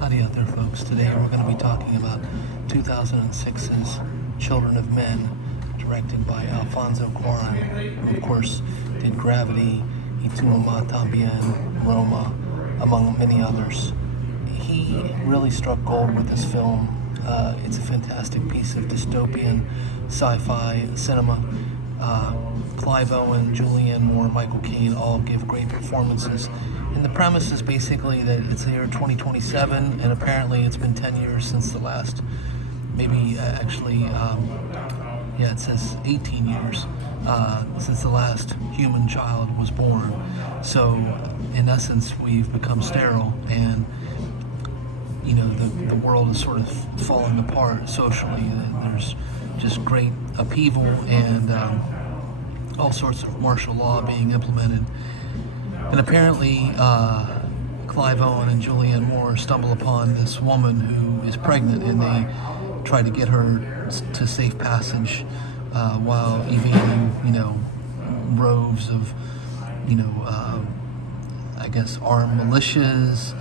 Howdy out there, folks. Today we're going to be talking about 2006's Children of Men, directed by Alfonso Cuarón, who of course did Gravity, Y Tu Mamá También, Roma, among many others. He really struck gold with this film. It's a fantastic piece of dystopian sci-fi cinema. Clive Owen, Julianne Moore, Michael Caine all give great performances. And the premise is basically that it's the year 2027, and apparently it's been 10 years since the last, it says 18 years since the last human child was born. So, in essence, we've become sterile, and the world is sort of falling apart socially. There's just great upheaval and all sorts of martial law being implemented. And apparently, Clive Owen and Julianne Moore stumble upon this woman who is pregnant, and they try to get her to safe passage while evading, rows of, armed militias,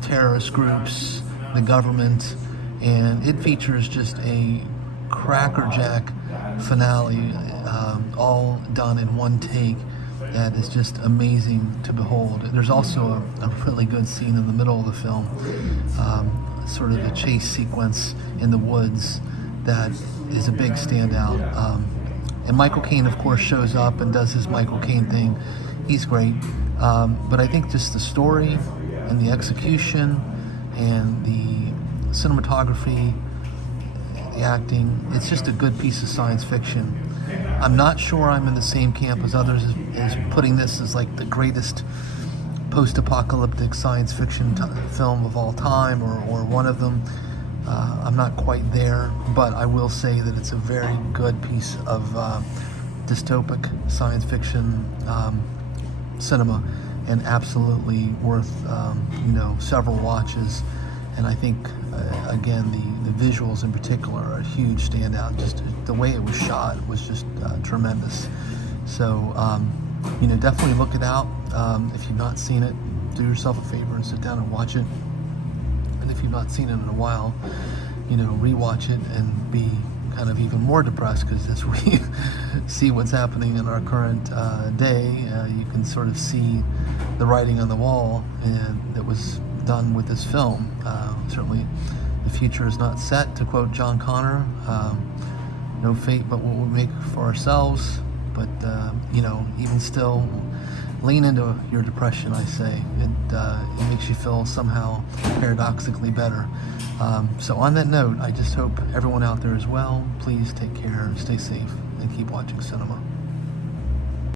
terrorist groups, the government, and it features just a crackerjack finale, all done in one take. That is just amazing to behold. There's also a really good scene in the middle of the film, sort of a chase sequence in the woods that is a big standout. And Michael Caine, of course, shows up and does his Michael Caine thing. He's great. But I think just the story and the execution and the cinematography, the acting, it's just a good piece of science fiction. I'm not sure I'm in the same camp as others as putting this as like the greatest post-apocalyptic science fiction film of all time, or one of them. I'm not quite there, but I will say that it's a very good piece of dystopic science fiction cinema, and absolutely worth several watches. And I think again the visuals in particular are a huge standout. Just the way it was shot was just tremendous. So definitely look it out. If you've not seen it, do yourself a favor and sit down and watch it. And if you've not seen it in a while, rewatch it and be kind of even more depressed, because as we see what's happening in our current day, you can sort of see the writing on the wall and that was done with this film. Certainly the future is not set, to quote John Connor. No fate but what we make for ourselves. But even still, lean into your depression, I say. It makes you feel somehow paradoxically better. So on that note, I just hope everyone out there is well. Please take care, stay safe, and keep watching cinema.